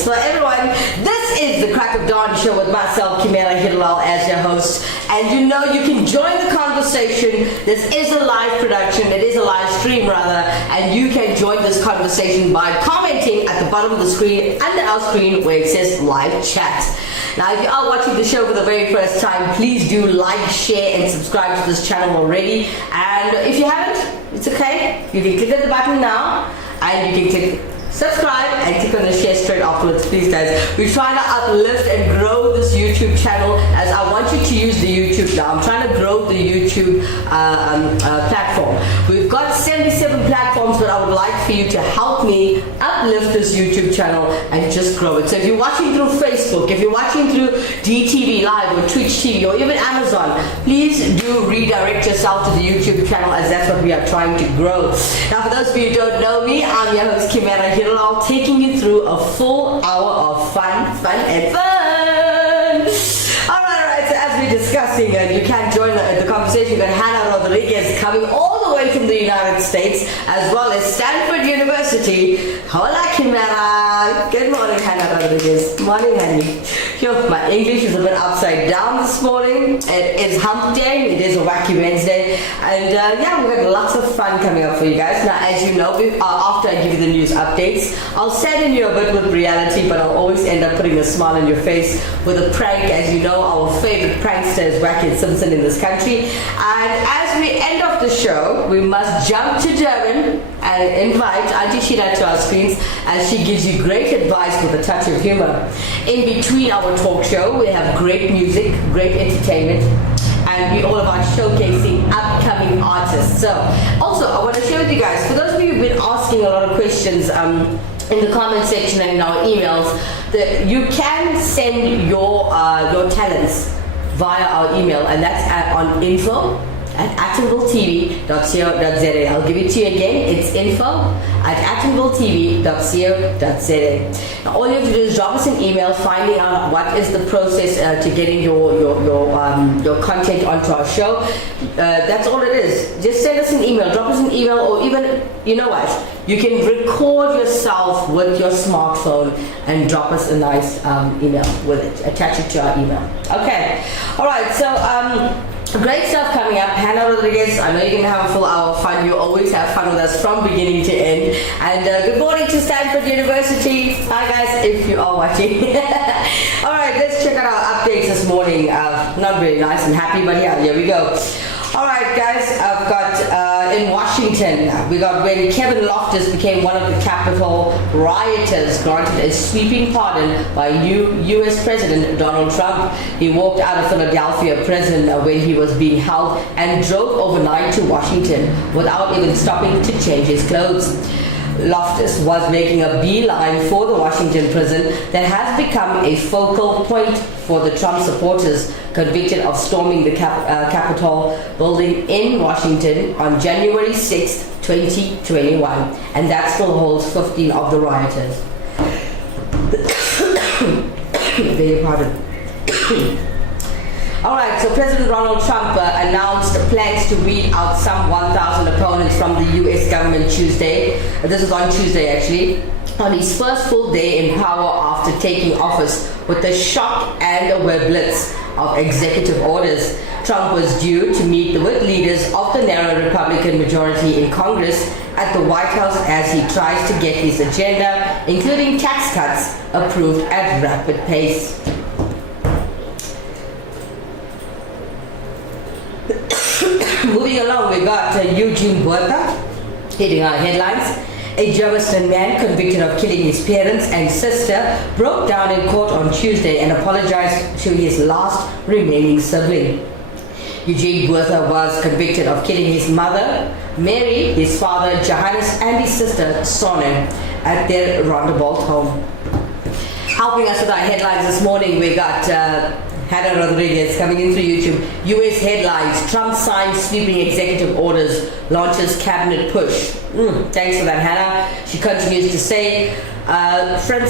updates for everyone. This is the Crack of Dawn show with myself, Kimera, Heeralal, as your host. And you know you can join the conversation. This is a live production. It is a live stream rather. And you can join this conversation by commenting at the bottom of the screen, under our screen where it says live chat. Now, if you are watching the show for the very first time, please do like, share, and subscribe to this channel already. And if you haven't, it's okay. You can click on the button now, and you can click subscribe and click on the share straight afterwards, please guys. We're trying to uplift and grow this YouTube channel, as I want you to use the YouTube now. I'm trying to grow the YouTube platform. We've got 77 platforms, but I would like for you to help me uplift this YouTube channel and just grow it. So if you're watching through Facebook, if you're watching through DTV Live or Twitch TV or even Amazon, please do redirect yourself to the YouTube channel, as that's what we are trying to grow. Now, for those of you who don't know me, I'm your host Kimera, Heeralal, taking you through a full hour of fun. Alright, so as we're discussing, you can join the conversation. We've got Hannah Rodriguez coming all the way from the United States, as well as Stanford University. Hola, Kimera. Good morning, Hannah Rodriguez. Morning, honey. Yo, my English is a bit upside down this morning. It is hump day. It is a wacky Wednesday. And yeah, we've got lots of fun coming up for you guys. Now, as you know, after I give you the news updates, I'll sadden you a bit with reality, but I'll always end up putting a smile on your face with a prank. As you know, our favorite prankster is Wacky Simpson in this country. And as we end off the show, we must jump to Durban and invite Auntie Sheila to our screens, as she gives you great advice with a touch of humor. In between our talk show, we have great music, great entertainment, and we're all about showcasing upcoming artists. So, also, I want to share with you guys, for those of you who've been asking a lot of questions in the comment section and in our emails, that you can send your talents via our email, and that's on info@actionabletv.co.za. I'll give it to you again. It's info@actionabletv.co.za. Now, all you have to do is drop us an email finding out what is the process to getting your content onto our show. That's all it is. Just send us an email, drop us an email, or even, you know what, you can record yourself with your smartphone and drop us a nice email with it. Attach it to our email. Okay. All right. So great stuff coming up. Hannah Rodriguez, I know you're going to have a full hour of fun. You always have fun with us from beginning to end. And good morning to Stanford University. Hi guys, if you are watching. Alright, let's check out our updates this morning. Not very nice and happy, but yeah, here we go. Alright guys, I've got in Washington, we got when Kevin Loftus became one of the Capitol rioters granted a sweeping pardon by U.S. President Donald Trump. He walked out of Philadelphia prison when he was being held and drove overnight to Washington without even stopping to change his clothes. Loftus was making a beeline for the Washington prison that has become a focal point for the Trump supporters convicted of storming the Capitol building in Washington on January 6, 2021, and that still holds 15 of the rioters. Beg your pardon. Alright, so President Donald Trump announced plans to weed out some 1,000 opponents from the U.S. government Tuesday. This is on Tuesday actually, on his first full day in power after taking office with the shock and a blitz of executive orders. Trump was due to meet with leaders of the narrow Republican majority in Congress at the White House as he tries to get his agenda, including tax cuts, approved at rapid pace. Moving along, we got Eugene Buerta hitting our headlines. A Germiston man convicted of killing his parents and sister broke down in court on Tuesday and apologized to his last remaining sibling. Eugene Buerta was convicted of killing his mother, Mary, his father, Johannes, and his sister, Sonne, at their Rondebolt home. Helping us with our headlines this morning, we got Hannah Rodriguez coming in through YouTube. U.S. headlines: Trump signs sweeping executive orders, launches cabinet push. Thanks for that, Hannah. She continues to say, San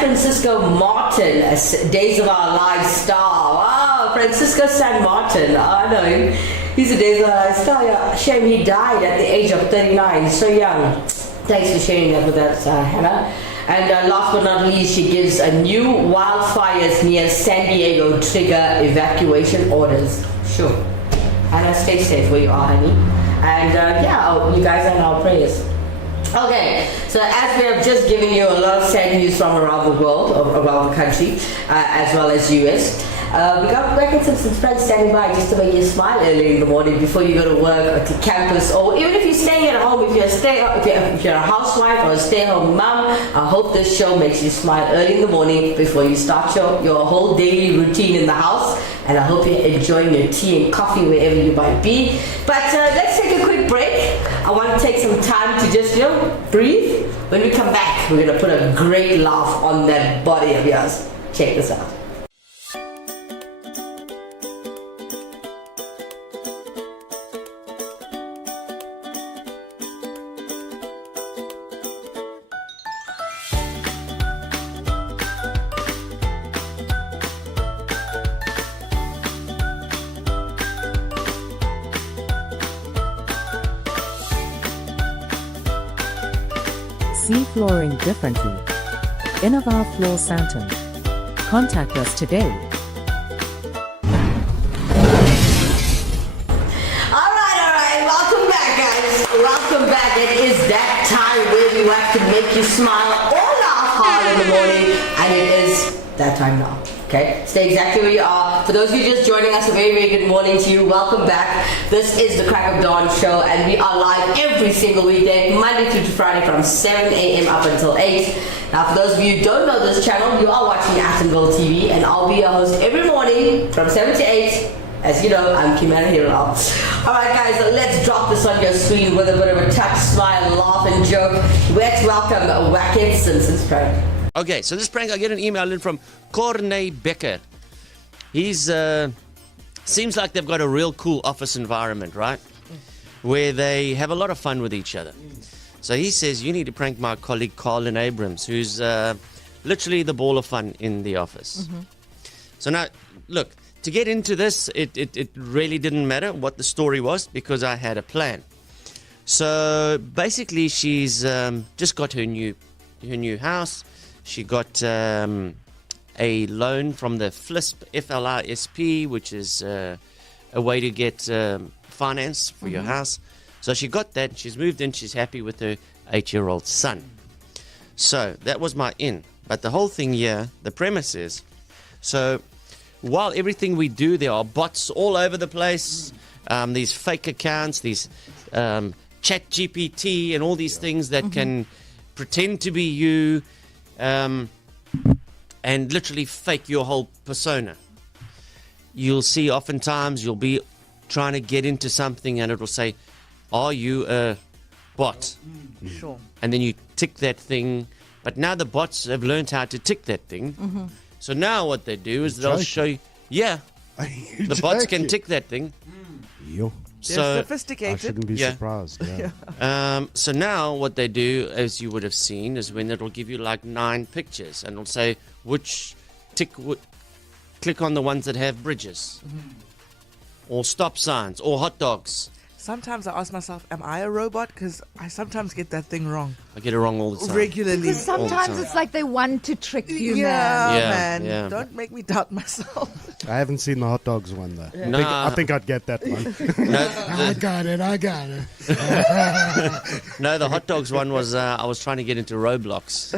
Francisco Martin, Days of Our Lives star. Wow, Francisco San Martin. I know him. He's a Days of Our Lives star. Yeah. Shame he died at the age of 39. So young. Thanks for sharing that with us, Hannah. And last but not least, she gives a new wildfires near San Diego trigger evacuation orders. Sure. Anna, stay safe where you are, honey. And you guys are in our prayers. Okay, so as we have just given you a lot of sad news from around the world, or around the country, as well as US, we got Greg and some friends standing by just to make you smile early in the morning before you go to work or to campus, or even if you're staying at home, if you're a housewife or a stay-at-home mom. I hope this show makes you smile early in the morning before you start your whole daily routine in the house. And I hope you're enjoying your tea and coffee wherever you might be. But let's take a quick break. I want to take some time to just, breathe. When we come back, we're going to put a great laugh on that body of yours. Check this out. See flooring differently. Innova Floor Santon. Contact us today. All right. Welcome back, guys. Welcome back. It is that time where we have to make you smile or laugh hard in the morning, and it is that time now. Okay, stay exactly where you are. For those of you just joining us, a very, very good morning to you. Welcome back. This is the Crack of Dawn show, and we are live every single weekday, Monday through to Friday, from 7 a.m. up until 8. Now, for those of you who don't know this channel, you are watching Astonville TV, and I'll be your host every morning from 7 to 8. As you know, I'm Kimera Heeralal. All right, guys, let's drop this on your screen with a bit of a touch, smile, laugh, and joke. Let's welcome Wackett Simpson's prank. Okay, so this prank, I get an email in from Corne Becker. He's, seems like they've got a real cool office environment, right? Where they have a lot of fun with each other. So he says, you need to prank my colleague Colin Abrams, who's literally the ball of fun in the office. So now, look, to get into this, it really didn't matter what the story was because I had a plan. So basically, she's just got her new house. She got a loan from the FLISP, FLISP, which is a way to get finance for your house. So she got that. She's moved in. She's happy with her 8-year-old son. So that was my in. But the whole thing here, the premise is, so while everything we do, there are bots all over the place, these fake accounts, these chat GPT and all these things that can pretend to be you, and literally fake your whole persona. You'll see oftentimes you'll be trying to get into something and it'll say, are you a bot? Sure. And then you tick that thing. But now the bots have learned how to tick that thing. So now what they do is they'll show you, the bots can tick that thing. They're So sophisticated. I shouldn't be Yeah. surprised. Yeah. So now what they do, as you would have seen, is when it'll give you like 9 pictures and it'll say click on the ones that have bridges or stop signs or hot dogs. Sometimes I ask myself, am I a robot? Because I sometimes get that thing wrong. I get it wrong all the time. Regularly. Because sometimes time. it's like they want to trick you, Yeah, man. Yeah, man. yeah. Don't make me doubt myself. I haven't seen the hot dogs one though. No. I think I'd get that one. I got it. No, the hot dogs one was I was trying to get into Roblox,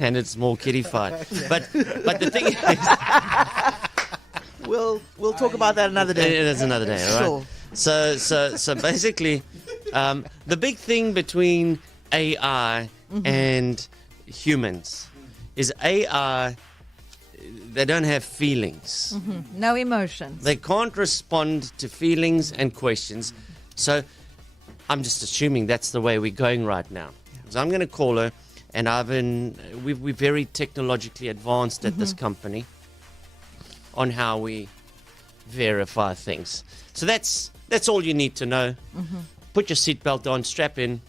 and it's more kiddified. But the thing is, We'll talk about that another day. That's another day, all right? Sure. So basically, the big thing between AI and humans is AI. They don't have feelings. No emotions. They can't respond to feelings and questions. So I'm just assuming that's the way we're going right now. So I'm going to call her, and we're very technologically advanced at this company on how we verify things. So that's all you need to know. Put your seatbelt on, strap in.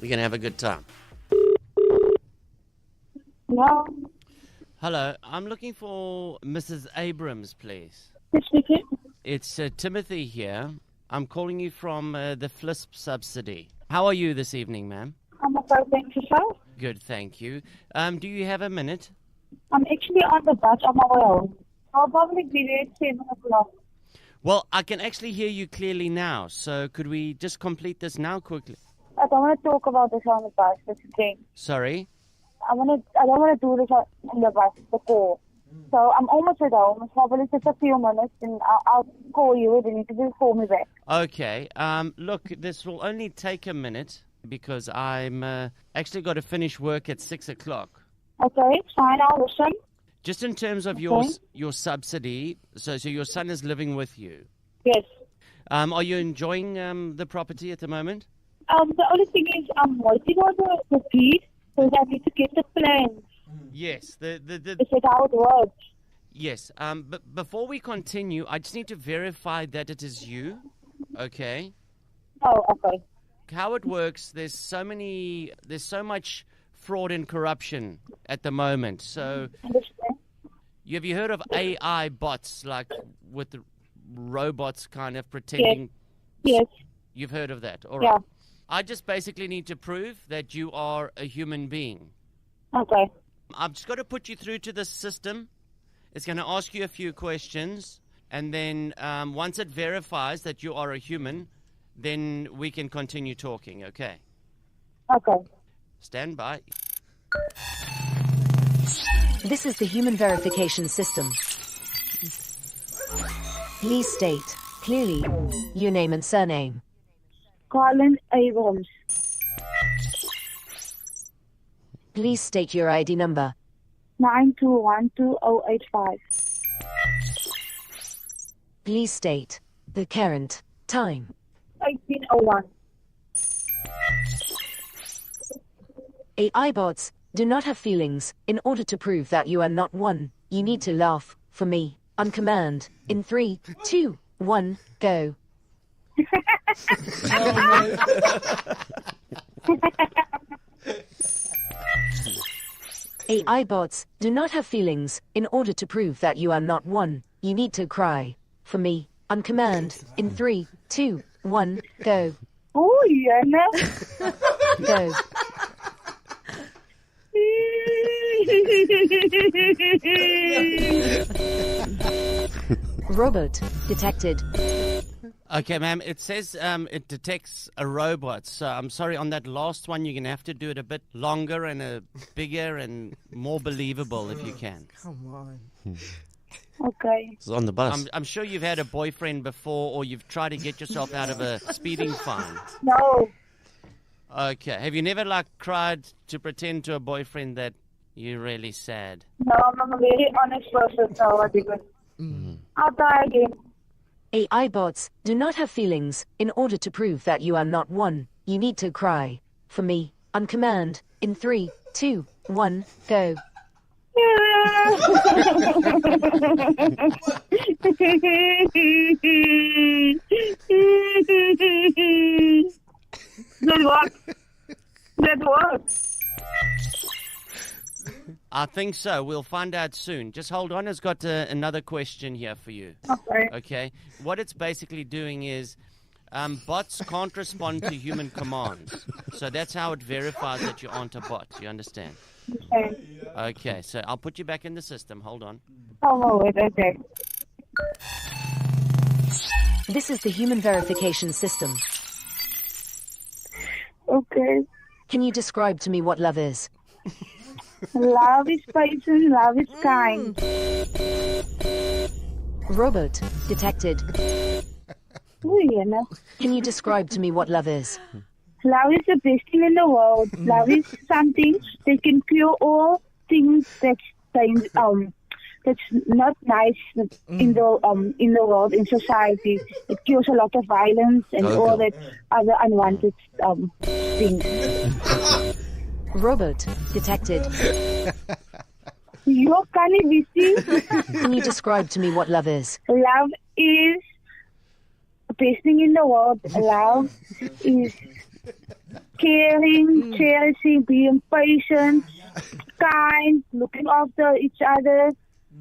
We're going to have a good time. Hello, Hello, I'm looking for Mrs. Abrams, please. who's speaking? It's Timothy here. I'm calling you from the FLISP subsidy. How are you this evening, ma'am? I'm okay, thanks yourself. Good, thank you. Do you have a minute? I'm actually on the bus on my way home. I'll probably be there at 7 o'clock. Well, I can actually hear you clearly now, so could we just complete this now quickly? I don't want to talk about this on the bus. That's the thing. Sorry? I don't want to do this on the bus, the call. So I'm almost at home. It's probably just a few minutes, and I'll call you, and you can just call me back. Okay. Look, this will only take a minute because I'm actually got to finish work at 6 o'clock. Okay, fine. I'll listen. Just in terms of Okay. your subsidy, so your son is living with you. Yes. Are you enjoying the property at the moment? The only thing is I'm waiting on the deed, so I need to get the plan. Yes. The Is that how it works? yes. But before we continue, I just need to verify that it is you. Okay. Oh, okay. How it works? There's so much fraud and corruption at the moment. So, Understand? have you heard of AI bots, like with the robots kind of pretending? Yes. You've heard of that, all Yeah. right? I just basically need to prove that you are a human being. Okay. I've just got to put you through to the system. It's going to ask you a few questions, and then once it verifies that you are a human, then we can continue talking, okay? Okay. Stand by. This is the human verification system. Please state clearly your name and surname. Colin Abrams. Please state your ID number. 9212085. Please state the current time. 1801. AI bots do not have feelings. In order to prove that you are not one, you need to laugh for me on command. In 3, 2, 1, go. AI bots do not have feelings. In order to prove that you are not one, you need to cry for me on command. In 3, 2, 1, go. Oh, yeah, no. Go. Robot detected. Okay, ma'am, it says it detects a robot. So I'm sorry, on that last one, you're going to have to do it a bit longer and a bigger and more believable if you can. Come on. Okay. It's on the bus. I'm sure you've had a boyfriend before, or you've tried to get yourself out of a speeding fine. No. Okay. Have you never, cried to pretend to a boyfriend that you're really sad? No, I'm a very honest person, so I didn't. I'll try again. AI bots do not have feelings. In order to prove that you are not one, you need to cry for me on command. In 3, 2, 1, go. That works. That works. I think so. We'll find out soon. Just hold on. It's got another question here for you. Okay. Okay. What it's basically doing is bots can't respond to human commands. So that's how it verifies that you aren't a bot. You understand? Okay. Okay. So I'll put you back in the system. Hold on. Oh, wait, okay. This is the human verification system. Okay. Can you describe to me what love is? Love is patient, love is kind. Robot detected. Oh, yeah, no. Can you describe to me what love is? Love is the best thing in the world. Love is something that can cure all things that's not nice in the world, in society. It cures a lot of violence and all that other unwanted things. Robot detected. You can be seen. Can you describe to me what love is? Love is the best thing in the world. Love is caring, cherishing, being patient, kind, looking after each other,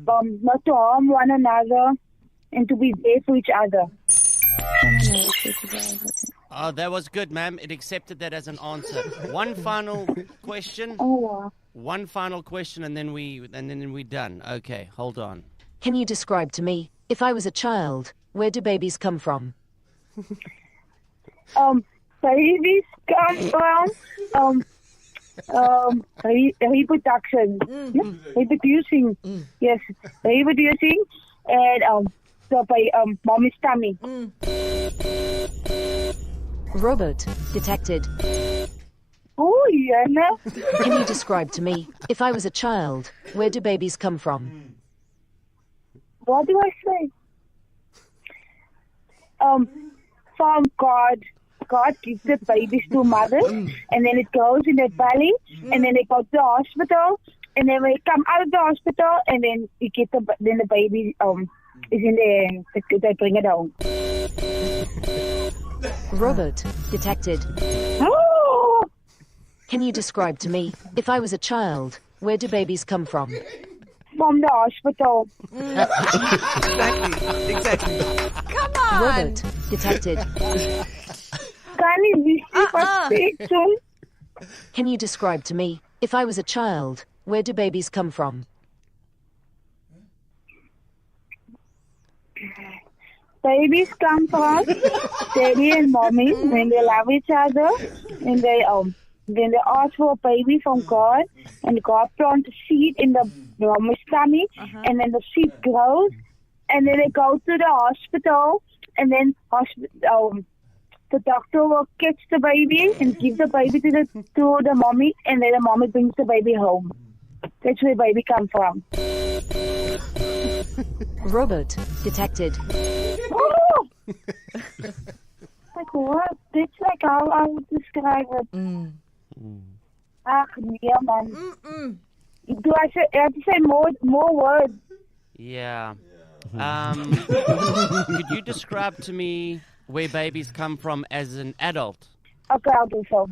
not to harm one another, and to be there for each other. Oh, that was good, ma'am. It accepted that as an answer. One final question. Oh, One final question, and then we're done. Okay, hold on. Can you describe to me, if I was a child, where do babies come from? babies come from reproduction, reproducing. Yes, reproducing, and by mommy's tummy. Robert, detected. Oh, yeah, no. Can you describe to me, if I was a child, where do babies come from? What do I say? From God. God gives the babies to mothers, and then it goes in their belly, and then they go to the hospital, and then they come out of the hospital, and then you get then the baby is in there, and they bring it home. Robert, detected. Oh! Can you describe to me, if I was a child, where do babies come from? From the hospital. Exactly. Come on. Robert, detected. Can you receive a speak soon? Can you describe to me, if I was a child, where do babies come from? Babies come from daddy and mommy when they love each other, and then they ask for a baby from God, and God plants a seed in the mommy's tummy, and then the seed grows, and then they go to the hospital, and then the doctor will catch the baby and give the baby to the mommy, and then the mommy brings the baby home. That's where baby comes from. Robert, detected. Oh! Like what? That's like how I would describe it. Yeah, man. Do I have to say more words? Yeah. Could you describe to me where babies come from as an adult? Okay, I'll do so.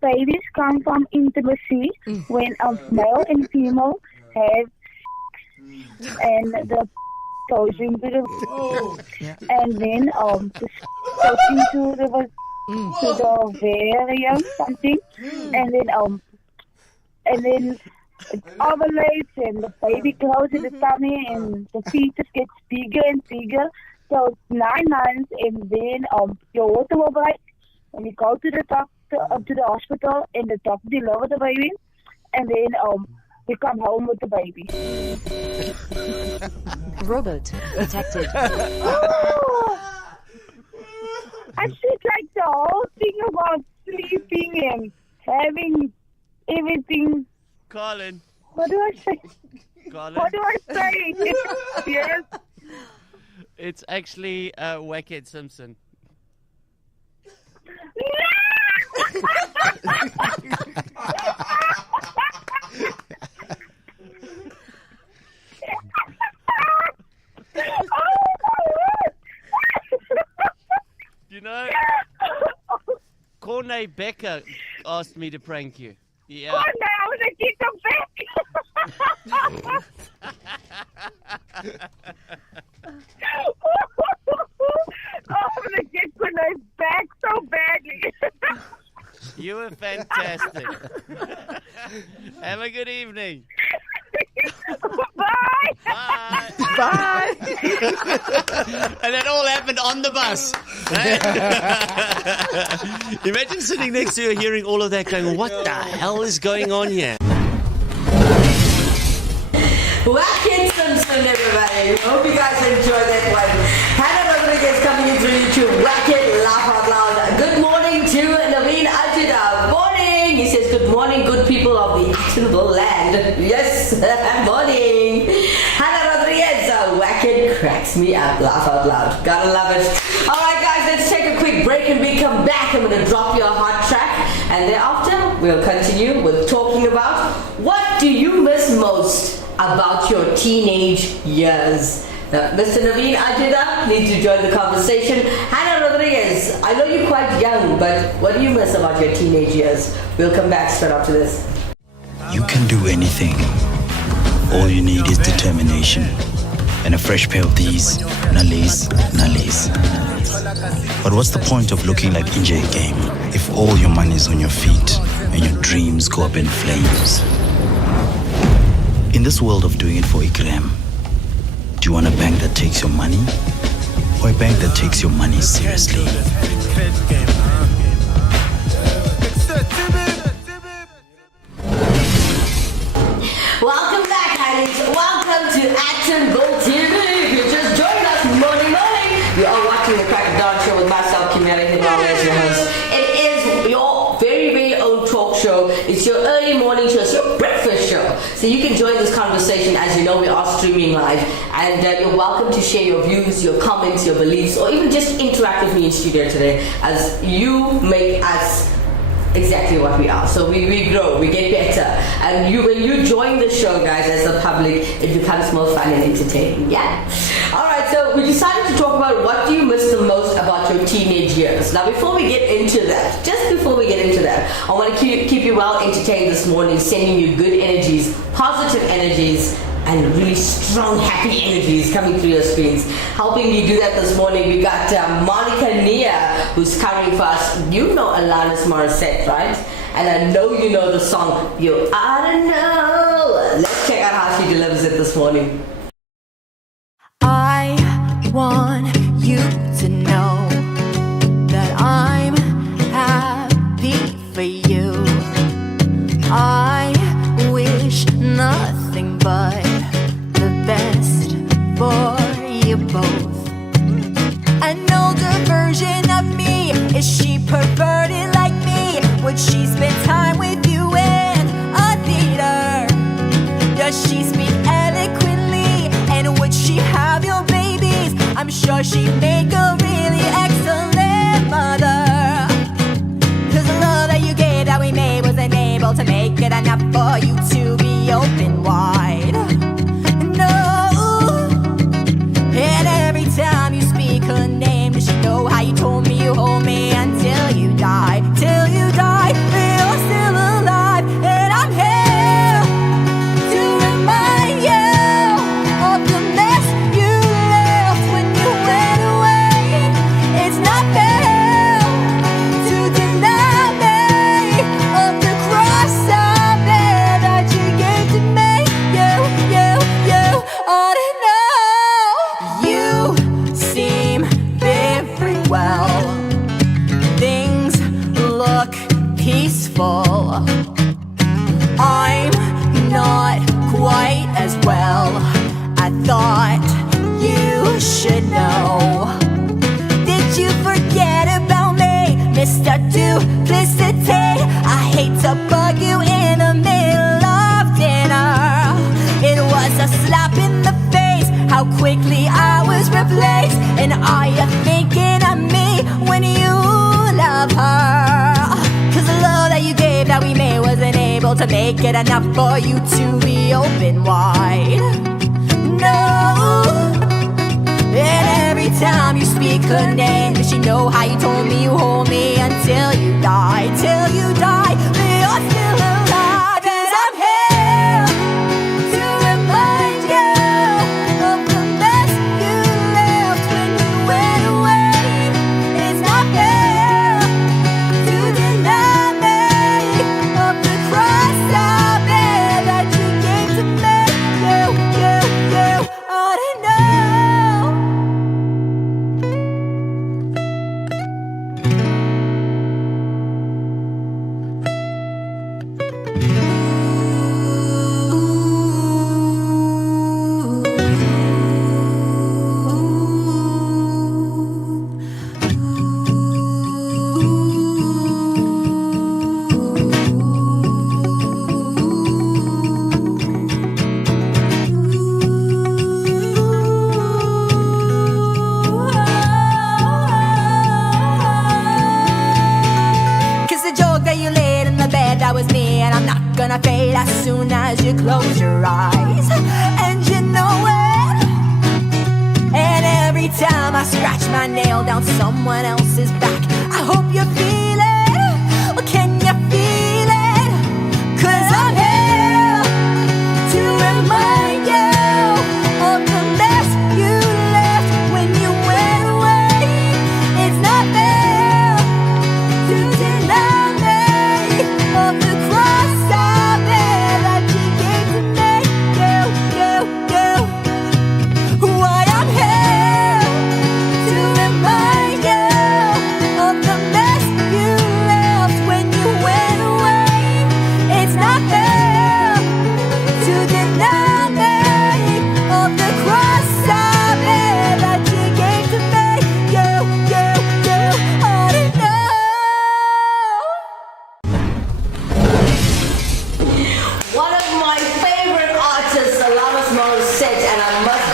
Babies come from intimacy when a male and female have sex, and the goes into the and then the goes into the ovarium something, and then it ovulates, and the baby grows in the tummy, and the fetus gets bigger and bigger. So it's 9 months, and then your water will break, and you go to the doctor, to the hospital, and the doctor delivers the baby, and then you come home with the baby. Robert, detected. Oh! I said like the whole thing about sleeping and having everything. Colin. What do I say? Colin. What do I say? Yes. It's actually Wackhead Simpson. You know, Corney Becker asked me to prank you. Yeah. Oh no, I was a kid back. I'm gonna get Corney back so badly. You were fantastic. Have a good evening. Bye. Bye. Bye. And that all happened on the bus. Right? Imagine sitting next to you hearing all of that going, what the hell is going on here? Wackhead Simpson, everybody. Hope you guys enjoyed that one. Hannah Rodriguez coming in through YouTube. Wackhead, laugh out loud. Good morning to Naveen Ajida. Morning. He says, good morning, good people of the actionable land. Yes, morning. Hannah Rodriguez, Wackhead cracks me up. Laugh out loud. Gotta love it. All right, guys, let's take a quick break, and we come back. I'm going to drop you a hot track, and thereafter we'll continue with talking about what do you miss most about your teenage years. Mr. Naveen Ajida needs to join the conversation. Hannah Rodriguez, I know you're quite young, but what do you miss about your teenage years? We'll come back straight after this. You can do anything. All you need is determination. and a fresh pair of these. Nallies. But what's the point of looking like NJ Game if all your money's on your feet and your dreams go up in flames? In this world of doing it for a gram, do you want a bank that takes your money or a bank that takes your money seriously? Welcome back, Heidies. Welcome to Action Gold TV. If you just joined us morning. You are watching the Crack of Dawn show with myself, Kimera, Heeralal as your host. It is your very, very own talk show. It's your early morning show. It's your breakfast show. So you can join this conversation. As you know, we are streaming live. And you're welcome to share your views, your comments, your beliefs, or even just interact with me in studio today as you make us exactly what we are. So we grow, we get better. And when you join the show, guys, as the public, it becomes more fun and entertaining. Yeah? Alright, so we decided to talk about what do you miss the most about your teenage years. Now before we get into that, I want to keep you well entertained this morning, sending you good energies, positive energies, and really strong, happy energies coming through your screens. Helping me do that this morning, we got Monica Nia, who's covering for us. You know Alanis Morissette, right? And I know you know the song, You Oughta Know. Let's check out how she delivers it this morning. I want you to know that I'm happy for you. I wish nothing but the best for you both. An older version of me, is she perverted like me? Would she spend time with you in a theater? Does she speak eloquently? And would she have your babies? I'm sure she'd make a really excellent mother. Cause the love that you gave that we made wasn't able to make it enough for you to be open wide. No. And every time you speak her name, does she know how you told me you hold me until you die? Till you die, you're still alive. And I'm here to remind you of the mess you left when you went away. It's not fair to deny me of the cross I bear that you gave to me. You ought to know. You seem very well. Things look peaceful. I'm not quite as well. I thought you should know. Did you forget about me, Mr. Duplicity? I hate to bug you in the middle of dinner. It was a slap in the face, how quickly I was replaced. And are you thinking of me when you love her? Cause the love that you gave that we made wasn't able to make it enough for you to be open wide. No. And every time you speak her name, does she know how you told me you hold me until you die? Till you die, you're still alive. Cause I'm here to remind you of the mess you left when you went away. It's not fair to deny me of the cross I bear that you gave to me. You ought to know. Cause the joke that you laid in the bed, that was me. And I'm not gonna fade as soon as you close your eyes. And you know it. And every time I scratch my nail down someone else's back, I hope you feel it. Well, can you feel it? Cause I'm here to remind you of the mess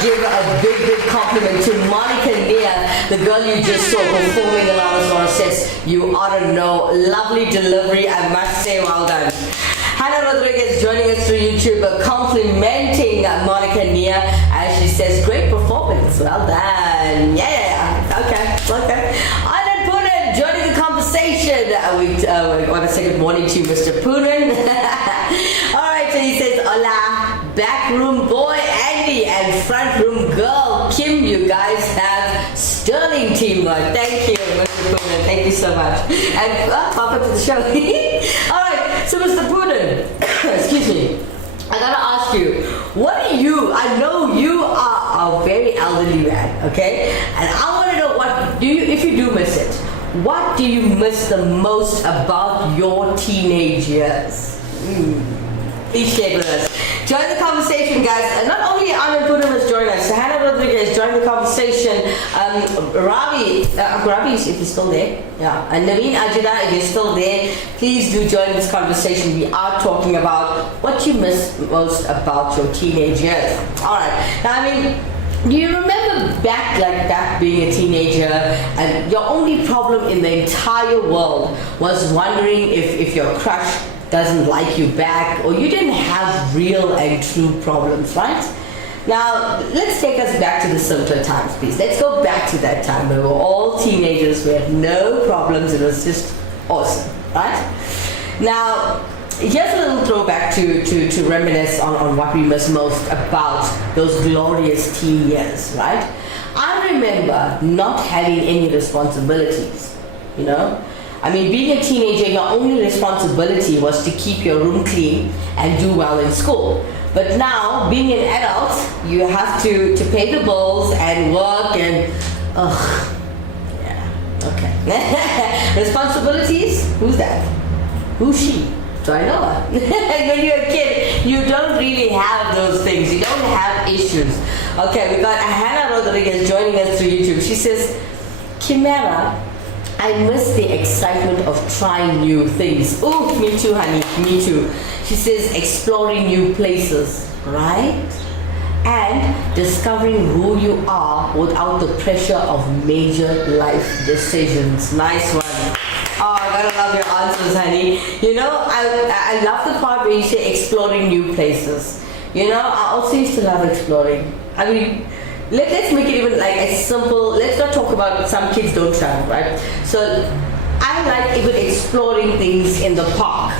give a big compliment to Monica Nia, the girl you just saw performing along with says you ought to know. Lovely delivery, I must say, well done. Hannah Rodriguez joining us through YouTube, complimenting Monica Nia as she says, great performance, well done. Yeah. Okay. Anand Poonen joining the conversation. We want to say good morning to Mr. Poonen. Alright, so he says, hola, back room boy Andy and front room girl Kim, you guys have sterling teamwork. Thank you, Mr. Poonen. Thank you so much. And welcome to the show. Alright, so Mr. Poonen, excuse me, I gotta ask you, what do you, I know you are a very elderly man, okay? And I want to know, what do you, if you do miss it, what do you miss the most about your teenage years? Please share with us. Join the conversation, guys. And not only Anand Poonen has joined us, Hannah Rodriguez joined the conversation. Ravi, if you're still there, yeah. And Naveen Ajita, if you're still there, please do join this conversation. We are talking about what you miss most about your teenage years. All right. Now, I mean, do you remember back being a teenager and your only problem in the entire world was wondering if your crush doesn't like you back, or you didn't have real and true problems, right? Now, let's take us back to the simpler times, please. Let's go back to that time where we were all teenagers, we had no problems, it was just awesome, right? Now, here's a little throwback to reminisce on what we miss most about those glorious teen years, right? I remember not having any responsibilities, you know? I mean, being a teenager, your only responsibility was to keep your room clean and do well in school. But now, being an adult, you have to pay the bills and work and, okay. Responsibilities? Who's that? Who's she? So I know her. When you're a kid, you don't really have those things. You don't have issues. Okay, we got Hannah Rodriguez joining us through YouTube. She says, Kimera, I miss the excitement of trying new things. Oh, me too, honey, me too. She says exploring new places, right? And discovering who you are without the pressure of major life decisions. Nice one. Oh, I gotta love your answers, honey. You know, I love the part where you say exploring new places. You know, I also used to love exploring. I mean, let's make it even like a simple, let's not talk about some kids don't travel, right? So I like even exploring things in the park.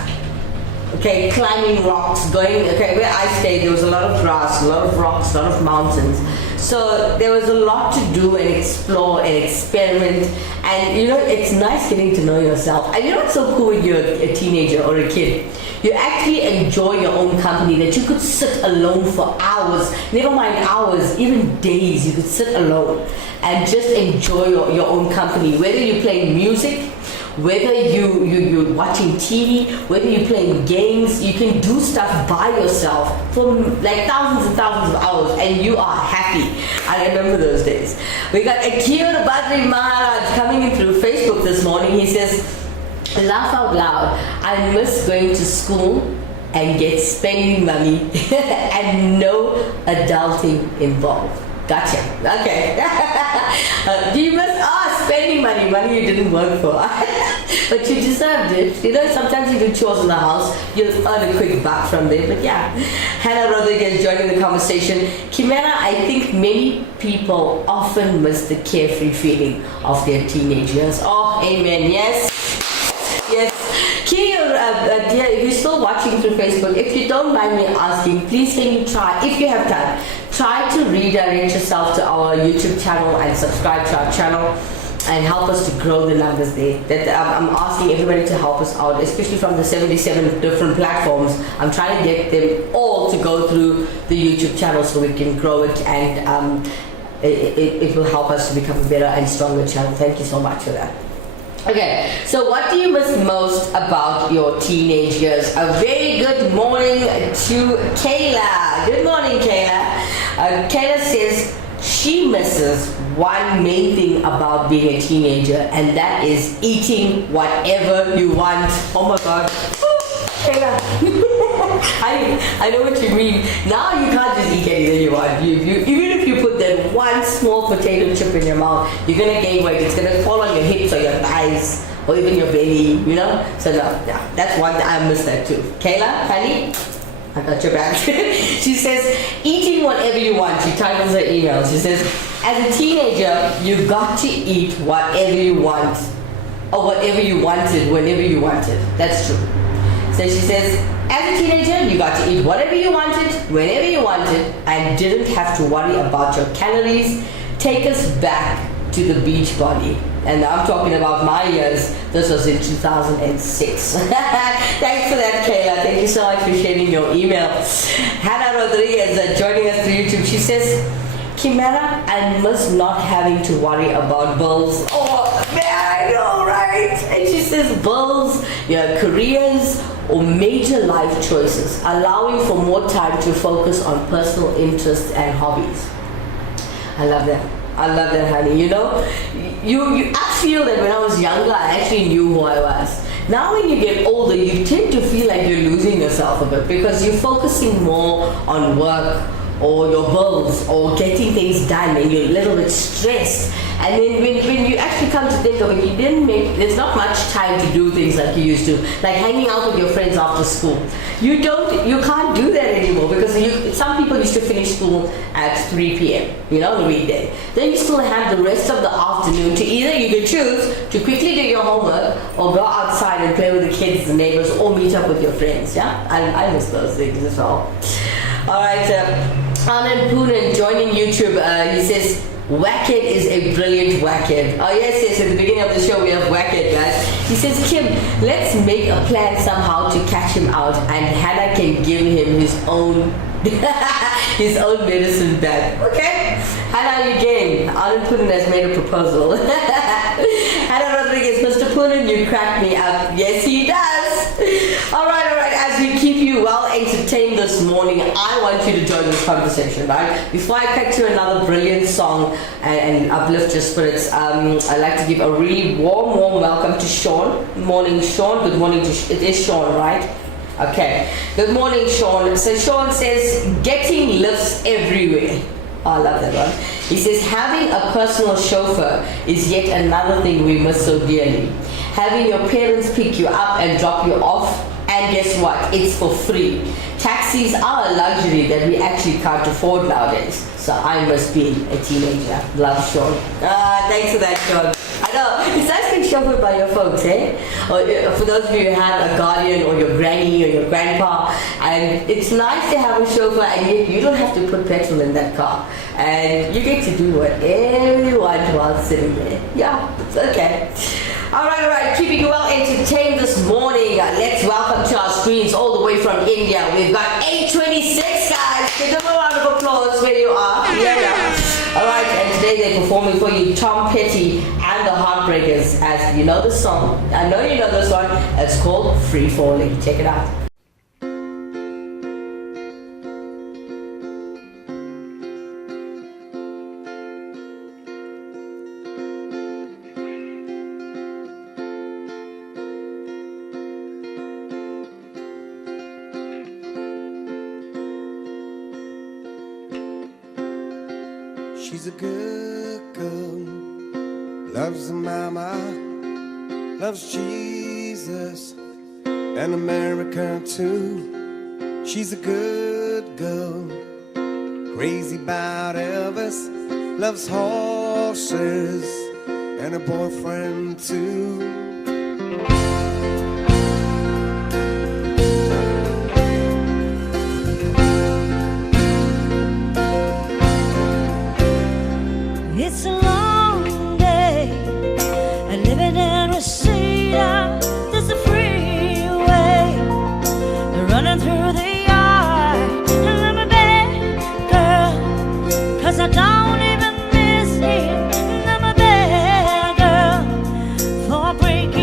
Okay, climbing rocks, going, okay, where I stayed there was a lot of grass, a lot of rocks, a lot of mountains. So there was a lot to do and explore and experiment. And you know, it's nice getting to know yourself. And you know what's so cool when you're a teenager or a kid? You actually enjoy your own company, that you could sit alone for hours, never mind hours, even days, you could sit alone and just enjoy your own company. Whether you're playing music, whether you're watching TV, whether you're playing games, you can do stuff by yourself for like thousands and thousands of hours and you are happy. I remember those days. We got Akira Badri Maharaj coming in through Facebook this morning. He says, laugh out loud, I miss going to school and get spending money and no adulting involved. Gotcha. Okay. Do you miss spending money you didn't work for? But you deserved it. You know, sometimes you do chores in the house, you'll earn a quick buck from there. But yeah, Hannah Rodriguez joining the conversation. Kimera, I think many people often miss the carefree feeling of their teenage years. Oh, amen. Yes. Yes. Dear, if you're still watching through Facebook, if you don't mind me asking, please can you try, if you have time, try to redirect yourself to our YouTube channel and subscribe to our channel and help us to grow the numbers there. I'm asking everybody to help us out, especially from the 77 different platforms. I'm trying to get them all to go through the YouTube channel so we can grow it, and it will help us to become a better and stronger channel. Thank you so much for that. Okay, so what do you miss most about your teenage years? A very good morning to Kayla. Good morning, Kayla. Kayla says she misses one main thing about being a teenager, and that is eating whatever you want. Oh my God. Kayla. I know what you mean. Now you can't just eat anything you want. Even if you even one small potato chip in your mouth, you're gonna gain weight. It's gonna fall on your hips or your thighs or even your belly, you know? So no, yeah, that's one I miss that too. Kayla, honey, I got your back. She says, eating whatever you want. She titles her email. She says, as a teenager, you got to eat whatever you want or whatever you wanted whenever you wanted. That's true. So she says, as a teenager, you got to eat whatever you wanted, whenever you wanted, and didn't have to worry about your calories. Take us back to the beach body. And I'm talking about my years. This was in 2006. Thanks for that, Kayla. Thank you so much for sharing your email. Hannah Rodriguez joining us through YouTube. She says, Kimera, I miss not having to worry about bills. Oh, man, I know, right? And she says bills, your careers, or major life choices, allowing for more time to focus on personal interests and hobbies. I love that. I love that, honey. You know, I feel that when I was younger, I actually knew who I was. Now when you get older, you tend to feel like you're losing yourself a bit because you're focusing more on work or your bills or getting things done and you're a little bit stressed. And then when you actually come to think of it, there's not much time to do things like you used to, like hanging out with your friends after school. You can't do that anymore because some people used to finish school at 3 p.m., you know, the weekday. Then you still have the rest of the afternoon to either you can choose to quickly do your homework or go outside and play with the kids, the neighbors, or meet up with your friends, yeah? I miss those things as well. All right, Anand Poonen joining YouTube, he says, Wackhead is a brilliant wackhead. Oh yes, at the beginning of the show we have Wackhead, guys. He says, Kim, let's make a plan somehow to catch him out and Hannah can give him his own his own medicine bag. Okay? Hannah, you game. Anand Poonen has made a proposal. Hannah Rodriguez, Mr. Poonen, you crack me up. Yes, he does. All right. As we keep you well entertained this morning, I want you to join this conversation, right? Before I cut to another brilliant song and uplift your spirits, I'd like to give a really warm welcome to Sean. Morning, Sean. Good morning to it is Sean, right? Okay. Good morning, Sean. So Sean says, getting lifts everywhere. Oh, I love that one. He says, having a personal chauffeur is yet another thing we miss so dearly. Having your parents pick you up and drop you off, and guess what? It's for free. Taxis are a luxury that we actually can't afford nowadays. So I must be a teenager. Love, Sean. Thanks for that, Sean. I know, it's nice being chauffeured by your folks, eh? Or for those of you who have a guardian or your granny or your grandpa, and it's nice to have a chauffeur and yet you don't have to put petrol in that car. And you get to do whatever you want while sitting there. Yeah, it's okay. All right, keeping you well entertained this morning. Let's welcome to our screens all the way from India. We've got 826 guys. Give them a round of applause where you are. Yeah. All right, and today they're performing for you Tom Petty and the Heartbreakers. As you know the song, I know you know this one. It's called Free Falling. Check it out. She's a good girl, loves her mama, loves Jesus and America too. She's a good girl, crazy about Elvis, loves horses and a boyfriend too. It's a long day, and living in Reseda. There's a freeway running through the yard. And I'm a bad girl, 'cause I don't even miss him. And I'm a bad girl for breaking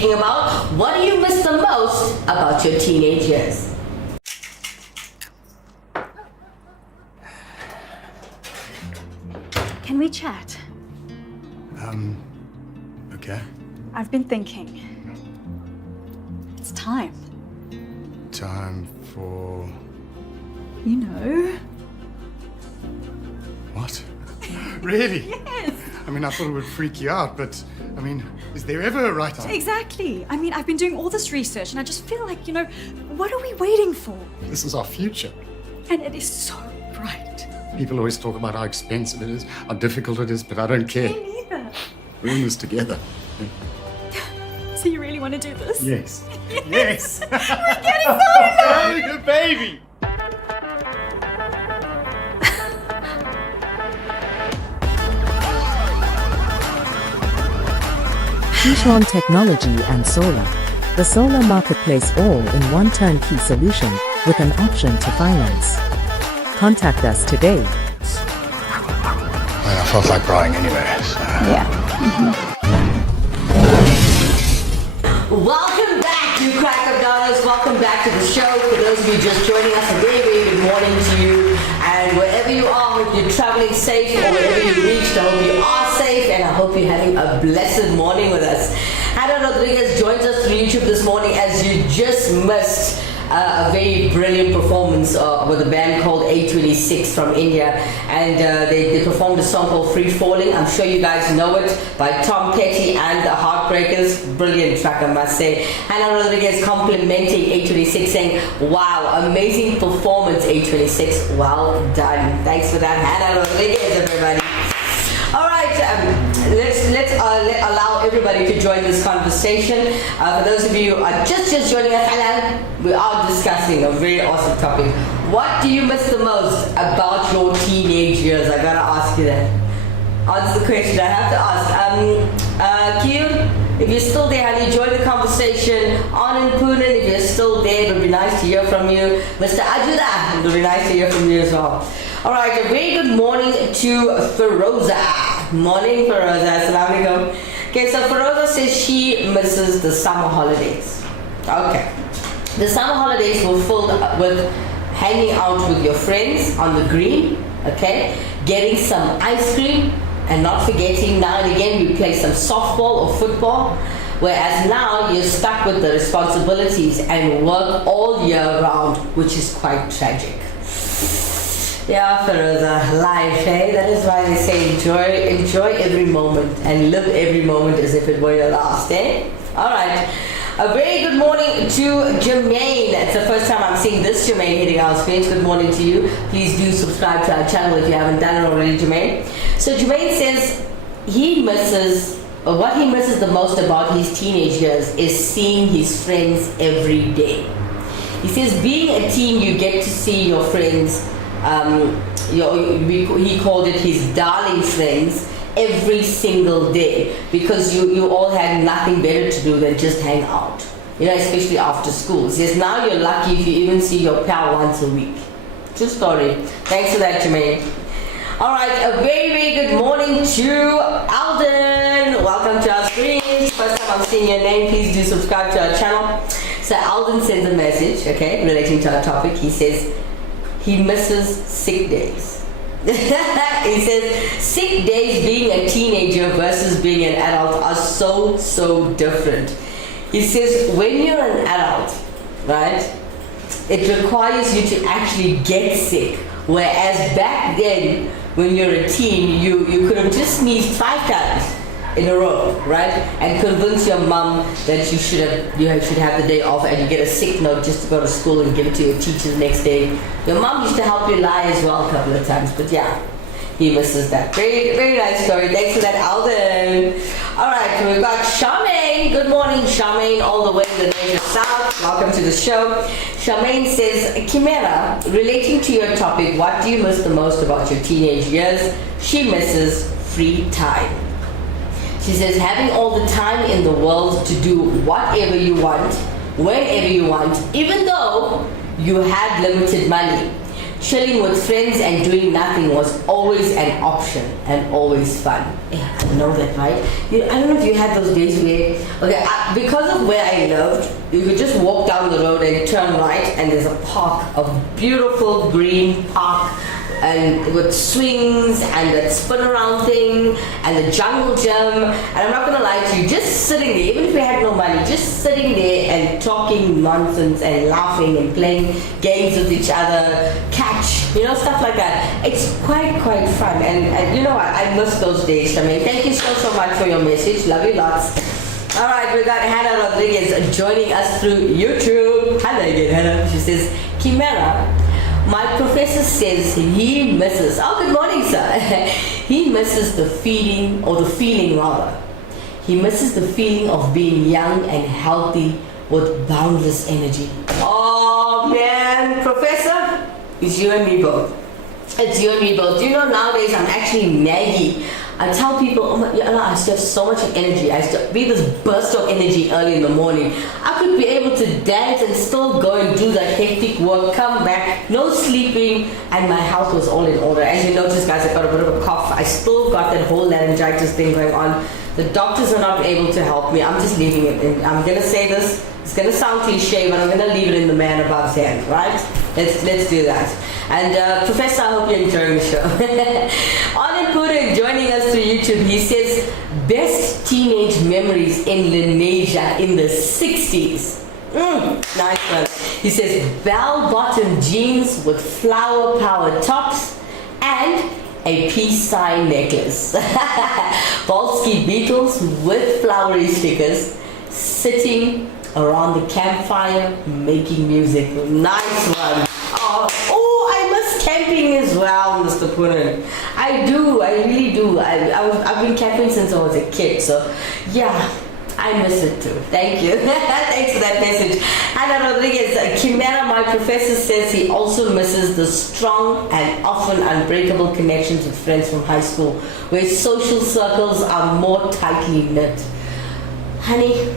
speaking about what do you miss the most about your teenage years? Can we chat? Okay. I've been thinking. It's time. Time for... You know. What? Really? Yes. I mean, I thought it would freak you out, but, I mean, is there ever a right time? Exactly. I mean, I've been doing all this research and I just feel like, what are we waiting for? This is our future. And it is so bright. People always talk about how expensive it is, how difficult it is, but I don't care. Me neither. We're in this together. So you really want to do this? Yes. Yes. We're getting so Having a baby. Keychron Technology and Solar. The solar marketplace all-in-one turnkey solution with an option to finance. Contact us today. I felt like crying anyway, so... Yeah. Welcome back, you crack of dollars. Welcome back to the show. For those of you just joining us, a very, very good morning to you. And wherever you are, hope you're traveling safe, or wherever you reached, I hope you are safe, and I hope you're having a blessed morning with us. Hannah Rodriguez joins us through YouTube this morning as you just missed a very brilliant performance with a band called A26 from India, and they performed a song called Free Falling. I'm sure you guys know it, by Tom Petty and the Heartbreakers. Brilliant track, I must say. Hannah Rodriguez complimenting A26, saying, wow, amazing performance, A26, well done. Thanks for that, Hannah Rodriguez, everybody. All right, let's allow everybody to join this conversation. For those of you who are just joining us, hello, we are discussing a very awesome topic. What do you miss the most about your teenage years? I gotta ask you that. Answer the question. I have to ask. Q, if you're still there, honey, join the conversation. Anand Poonen, if you're still there, it would be nice to hear from you. Mr. Ajuda, it would be nice to hear from you as well. All right, a very good morning to Feroza. Morning, Feroza. Assalamu alaikum. Okay, so Feroza says she misses the summer holidays. Okay. The summer holidays were filled with hanging out with your friends on the green, okay? Getting some ice cream, and not forgetting now and again we play some softball or football. Whereas now you're stuck with the responsibilities and work all year round, which is quite tragic. Yeah, Feroza, life, eh? That is why they say enjoy every moment and live every moment as if it were your last, eh? All right. A very good morning to Jermaine. It's the first time I'm seeing this Jermaine hitting our screens. Good morning to you. Please do subscribe to our channel if you haven't done it already, Jermaine. So Jermaine says what he misses the most about his teenage years is seeing his friends every day. He says being a teen, you get to see your friends, he called it his darling friends, every single day, because you all had nothing better to do than just hang out, especially after school. He says now you're lucky if you even see your pal once a week. True story. Thanks for that, Jermaine. All right, a very, very good morning to Alden. Welcome to our screens. First time I'm seeing your name, please do subscribe to our channel. So Alden sends a message, okay, relating to our topic. He says he misses sick days. He says sick days being a teenager versus being an adult are so different. He says when you're an adult, right, it requires you to actually get sick, whereas back then when you're a teen you could have just sneezed 5 times in a row, right, and convince your mom that you should have the day off, and you get a sick note just to go to school and give it to your teacher the next day. Your mom used to help you lie as well a couple of times, but yeah, he misses that. Very, very nice story. Thanks for that, Alden. All right, we've got Charmaine. Good morning, Charmaine, all the way in the native south. Welcome to the show. Charmaine says, Kimera, relating to your topic, what do you miss the most about your teenage years? She misses free time. She says having all the time in the world to do whatever you want, whenever you want, even though you had limited money. Chilling with friends and doing nothing was always an option and always fun. Yeah, I know that, right? I don't know if you had those days where, because of where I lived, you could just walk down the road and turn right, and there's a park, a beautiful green park, and with swings and that spin around thing and the jungle gym. And I'm not gonna lie to you, just sitting there, even if we had no money, just sitting there and talking nonsense and laughing and playing games with each other, catch, stuff like that. It's quite fun. And you know what? I miss those days, Charmaine. Thank you so much for your message. Love you lots. All right, we got Hannah Rodriguez joining us through YouTube. Hello again, Hannah. She says, Kimera, my professor says he misses, good morning, sir. He misses the feeling rather. He misses the feeling of being young and healthy with boundless energy. Oh man, professor, it's you and me both. It's you and me both. Nowadays I'm actually naggy. I tell people, I still have so much energy. I still be this burst of energy early in the morning. I could be able to dance and still go and do that hectic work, come back, no sleeping, and my health was all in order. As you notice, guys, I got a bit of a cough. I still got that whole laryngitis thing going on. The doctors are not able to help me. I'm just leaving it. And I'm gonna say this. It's gonna sound cliche, but I'm gonna leave it in the man above's hand, right? Let's do that. And Professor, I hope you're enjoying the show. Anand Puran joining us through YouTube. He says, best teenage memories in Lenasia in the 60s. Nice one. He says, bell-bottom jeans with flower-powered tops and a peace sign necklace. Volsky Beetles with flowery stickers, sitting around the campfire making music. Nice one. I miss camping as well, Mr. Puran. I do, I really do. I've been camping since I was a kid, so yeah, I miss it too. Thank you. Thanks for that message. Ana Rodriguez, Kimera, my professor, says he also misses the strong and often unbreakable connections with friends from high school, where social circles are more tightly knit. Honey,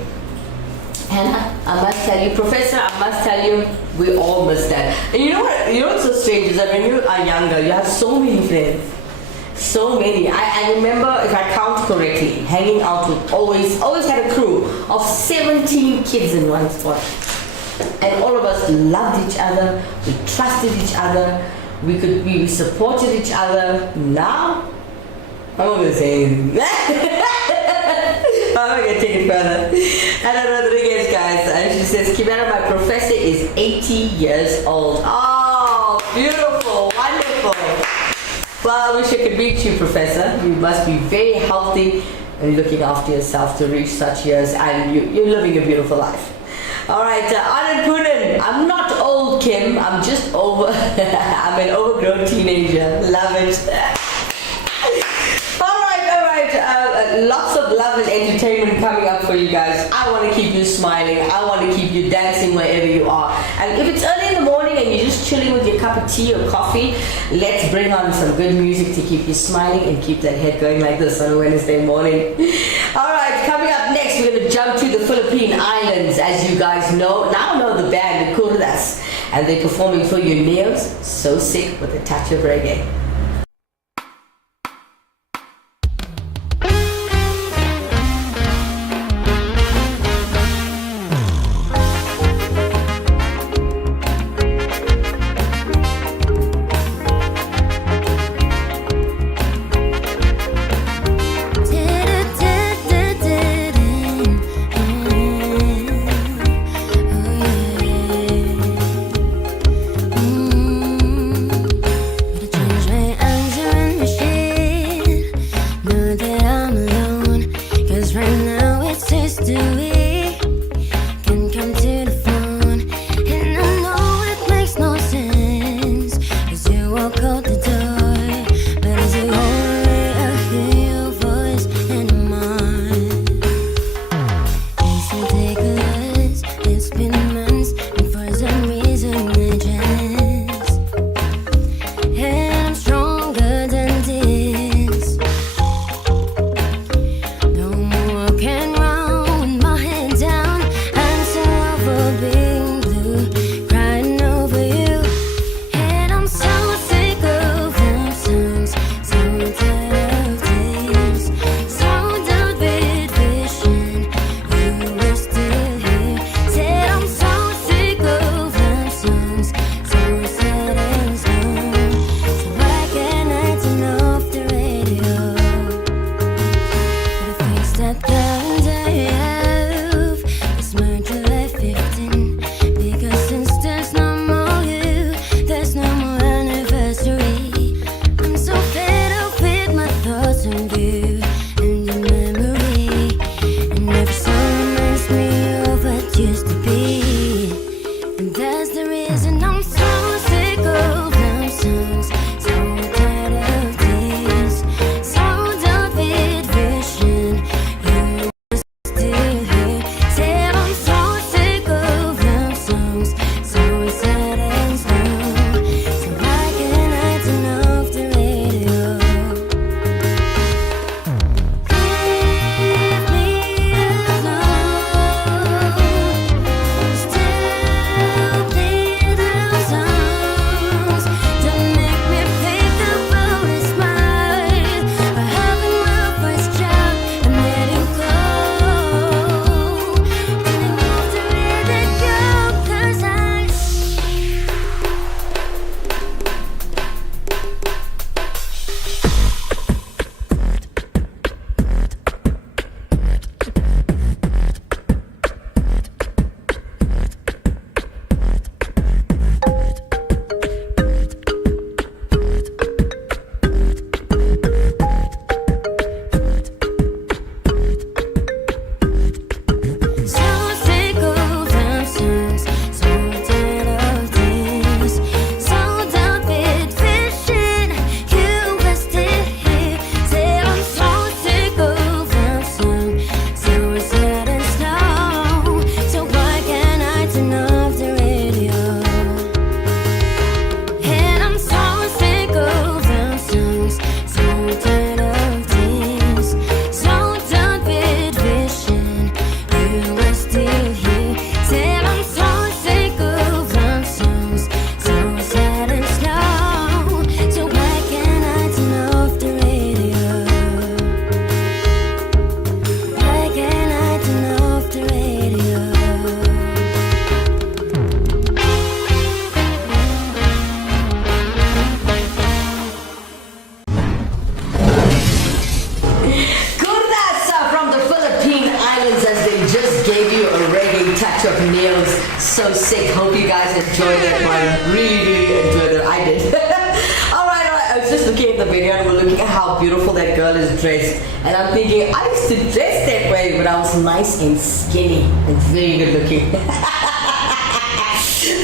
Hannah, I must tell you, Professor, I must tell you, we all miss that. And you know what's so strange is that when you are younger, you have so many friends. So many. I remember, if I count correctly, hanging out with always had a crew of 17 kids in one spot. And all of us loved each other, we trusted each other, we supported each other. Now, I'm not going to say anything. I'm not going to take it further. Ana Rodriguez, guys, and she says, Kimera, my professor is 80 years old. Oh, beautiful, wonderful. Well, I wish I could meet you, Professor. You must be very healthy and looking after yourself to reach such years, and you're living a beautiful life. All right, Anand Puran, I'm not old, Kim. I'm just over. I'm an overgrown teenager. Love it. Lots of love and entertainment coming up for you guys. I want to keep you smiling. I want to keep you dancing wherever you are. And if it's early in the morning and you're just chilling with your cup of tea or coffee, let's bring on some good music to keep you smiling and keep that head going like this on a Wednesday morning. All right, coming up next, we're going to jump to the Philippine Islands. As you guys know the band, the Kurdas, and they're performing for your nails. So sick with a touch of reggae. My joins us. They just gave you a reggae touch of nails. So sick. Hope you guys enjoyed that one. Really, really enjoyed it. I did. All right. I was just looking at the video and we're looking at how beautiful that girl is dressed. And I'm thinking, I used to dress that way, but I was nice and skinny and very good looking.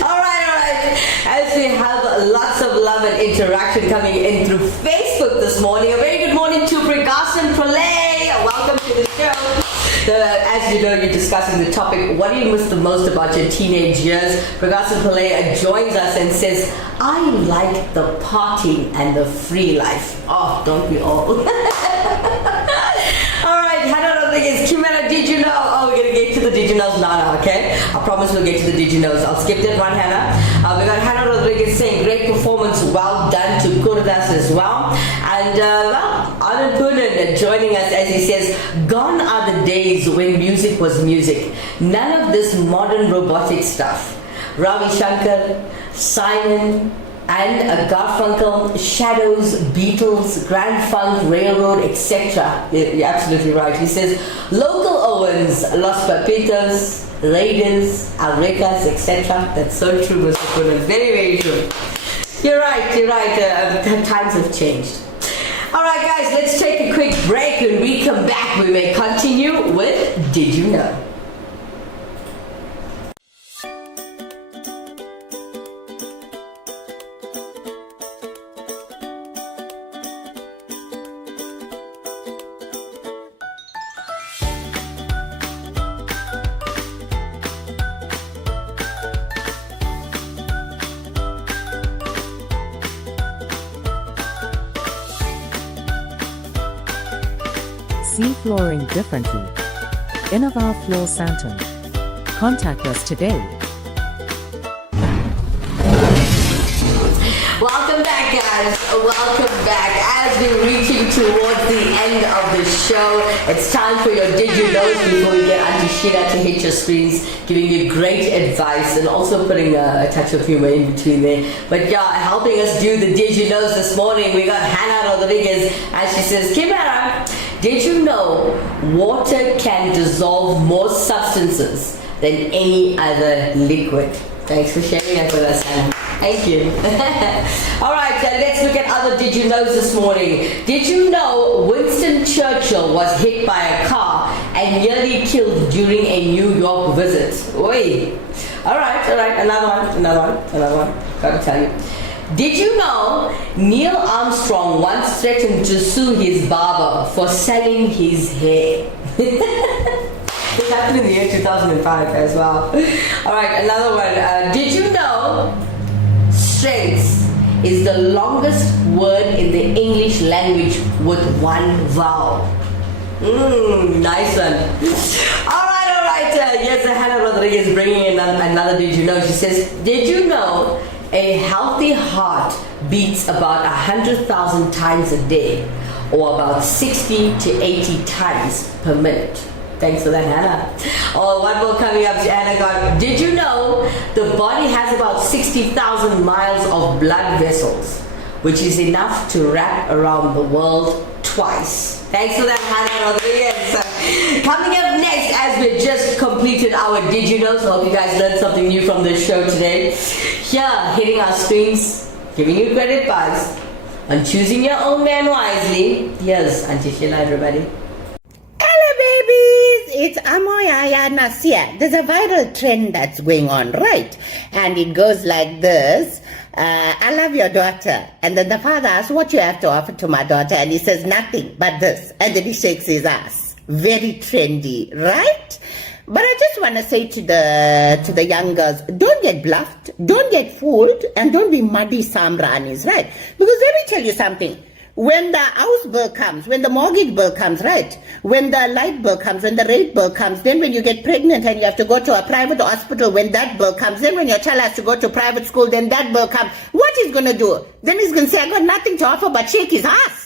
All right. As we have lots of love and interaction coming in through Facebook this morning. A very good morning to Pregasan Pralay. Welcome to the show. As you know, you're discussing the topic, what do you miss the most about your teenage years? Pregasan Pralay joins us and says, I like the partying and the free life. Oh, don't we all? All right, Hannah Rodriguez, Kimera, did you know? Oh, we're going to get to the did you knows now, okay? I promise we'll get to the did you knows. I'll skip that one, Hannah. We got Hannah Rodriguez saying, great performance, well done to Kurdas as well. And, Anand Poonen joining us as he says, gone are the days when music was music. None of this modern robotic stuff. Ravi Shankar, Simon, and Garfunkel, Shadows, Beatles, Grand Funk, Railroad, etc. You're absolutely right. He says, local Owens, Los Papitos, Raiders, Alrecas, etc. That's so true, Mr. Poonen. Very, very true. You're right. Times have changed. All right, guys, let's take a quick break. When we come back, we may continue with Did You Know? See flooring differently. Innovar Floor Santon. Contact us today. Welcome back, guys. Welcome back. As we're reaching towards the end of the show, it's time for your Did You Knows before we get Auntie Sheena to hit your screens, giving you great advice and also putting a touch of humor in between there. But yeah, helping us do the Did You Knows this morning, we got Hannah Rodriguez, and she says, Kimera, did you know water can dissolve more substances than any other liquid? Thanks for sharing that with us, Hannah. Thank you. All right, let's look at other Did You Knows this morning. Did you know Winston Churchill was hit by a car and nearly killed during a New York visit? Oi. All right. Another one. Gotta tell you. Did you know Neil Armstrong once threatened to sue his barber for selling his hair? It happened in the year 2005 as well. All right, another one. Did you know strength is the longest word in the English language with one vowel? Nice one. All right. Yes, Hannah Rodriguez bringing in another Did You Know. She says, did you know a healthy heart beats about 100,000 times a day, or about 60 to 80 times per minute? Thanks for that, Hannah. Oh, one more coming up to Anna God. Did you know the body has about 60,000 miles of blood vessels, which is enough to wrap around the world twice? Thanks for that, Hannah Rodriguez. Coming up next, as we just completed our Did You Know, so I hope you guys learned something new from this show today. Here, hitting our screens, giving you great advice on choosing your own man wisely. Here's Auntie Sheila, everybody. It's Amoyaya Nasia. There's a viral trend that's going on, right? And it goes like this. I love your daughter. And then the father asks, what you have to offer to my daughter? And he says, nothing but this. And then he shakes his ass. Very trendy, right? But I just want to say to the young girls, don't get bluffed, don't get fooled, and don't be muddy samranis, right? Because let me tell you something. When the house bill comes, when the mortgage bill comes, right? When the light bill comes, when the rate bill comes, then when you get pregnant and you have to go to a private hospital, when that bill comes, then when your child has to go to private school, then that bill comes. What he's going to do? Then he's going to say, I got nothing to offer but shake his ass.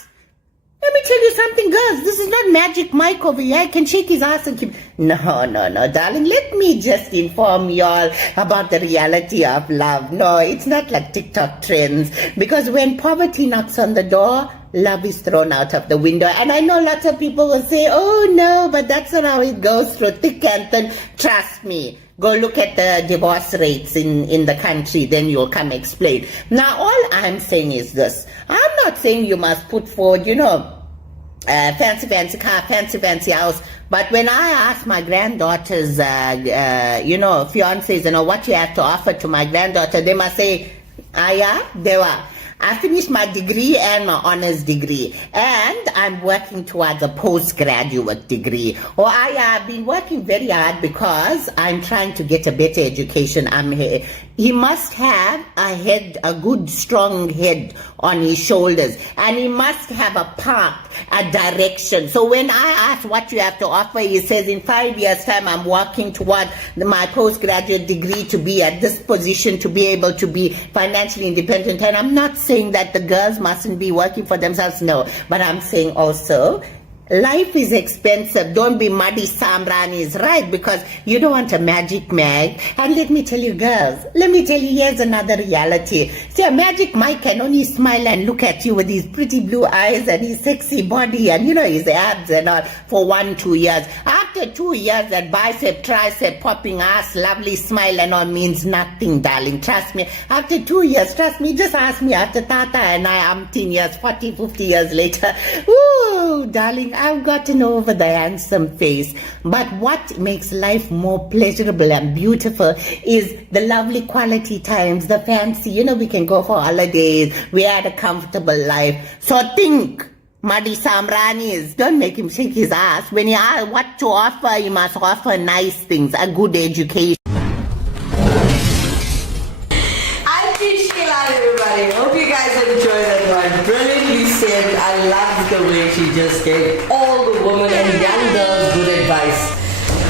Let me tell you something, girls. This is not Magic Mike over here. I can shake his ass and keep... No, darling. Let me just inform y'all about the reality of love. No, it's not like TikTok trends. Because when poverty knocks on the door, love is thrown out of the window. And I know lots of people will say, oh no, but that's not how it goes through thick and thin. Trust me. Go look at the divorce rates in the country, then you'll come explain. Now, all I'm saying is this. I'm not saying you must put forward, fancy car, fancy house. But when I ask my granddaughters, fiancés, what you have to offer to my granddaughter, they must say, Dewa, I finished my degree and my honors degree, and I'm working towards a postgraduate degree. Or I have been working very hard because I'm trying to get a better education. He must have a head, a good, strong head on his shoulders, and he must have a path, a direction. So when I ask what you have to offer, he says, in 5 years' time, I'm working toward my postgraduate degree to be at this position, to be able to be financially independent. And I'm not saying that the girls mustn't be working for themselves, no. But I'm saying also, life is expensive. Don't be muddy samranis, right? Because you don't want a magic mag. And let me tell you, girls, here's another reality. See, a magic Mike can only smile and look at you with his pretty blue eyes and his sexy body and, his abs and all for 1-2 years. After 2 years, that bicep, tricep, popping ass, lovely smile and all means nothing, darling. Trust me. After 2 years, trust me, just ask me after Tata and I am 10 years, 40, 50 years later. Ooh, darling, I've gotten over the handsome face. But what makes life more pleasurable and beautiful is the lovely quality times, the fancy, we can go for holidays, we had a comfortable life. So think, Muddy Samranis, don't make him shake his ass. When you ask what to offer, you must offer nice things, a good education. I teach everybody. Hope you guys enjoyed that one. Brilliantly said. I loved the way she just gave all the women and young girls good advice.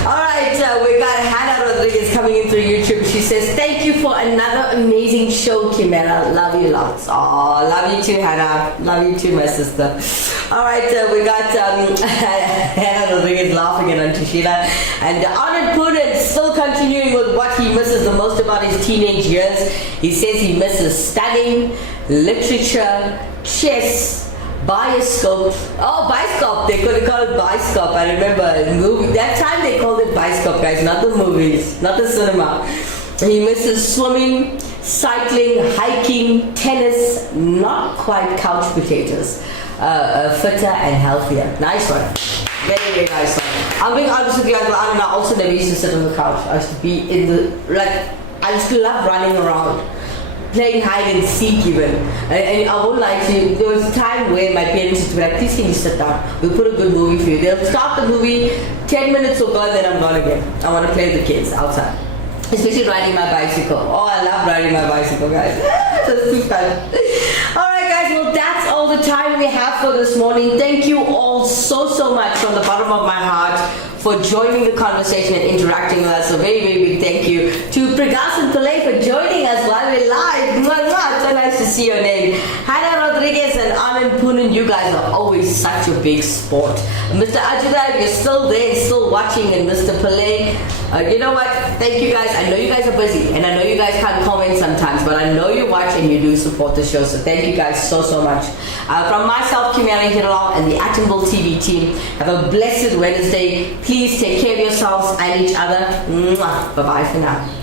Alright, we got Hannah Rodriguez coming in through YouTube. She says, thank you for another amazing show, Kimera. Love you lots. Aw, love you too, Hannah. Love you too, my sister. Alright, we got Hannah Rodriguez laughing at Auntie Sheila. And Anand Puran still continuing with what he misses the most about his teenage years. He says he misses studying, literature, chess, Bioscope. Oh, Bioscope. They could call it Bioscope. I remember the movie. That time they called it Bioscope, guys. Not the movies. Not the cinema. He misses swimming, cycling, hiking, tennis. Not quite couch potatoes. Fitter and healthier. Nice one. Very, very nice one. I'm being honest with you guys. I also never used to sit on the couch. I used to be in the... I used to love running around. Playing hide and seek even. And I won't lie to you, there was a time where my parents used to be like, please can you sit down? We'll put a good movie for you. They'll start the movie, 10 minutes will go and then I'm gone again. I want to play with the kids outside. Especially riding my bicycle. Oh, I love riding my bicycle, guys. It's too fun. Alright guys, well that's all the time we have for this morning. Thank you all so much from the bottom of my heart for joining the conversation and interacting with us. So very, very big thank you to Pregas and Pillay for joining us while we're live. So nice to see your name. Hannah Rodriguez and Anand Punan, you guys are always such a big sport. Mr. Ajuda, if you're still there, still watching, and Mr. Pillay, you know what? Thank you guys. I know you guys are busy and I know you guys can't comment sometimes, but I know you watch and you do support the show. So thank you guys so much. From myself, Kimera, Heeralal, and the Atimble TV team, have a blessed Wednesday. Please take care of yourselves and each other. Bye-bye for now.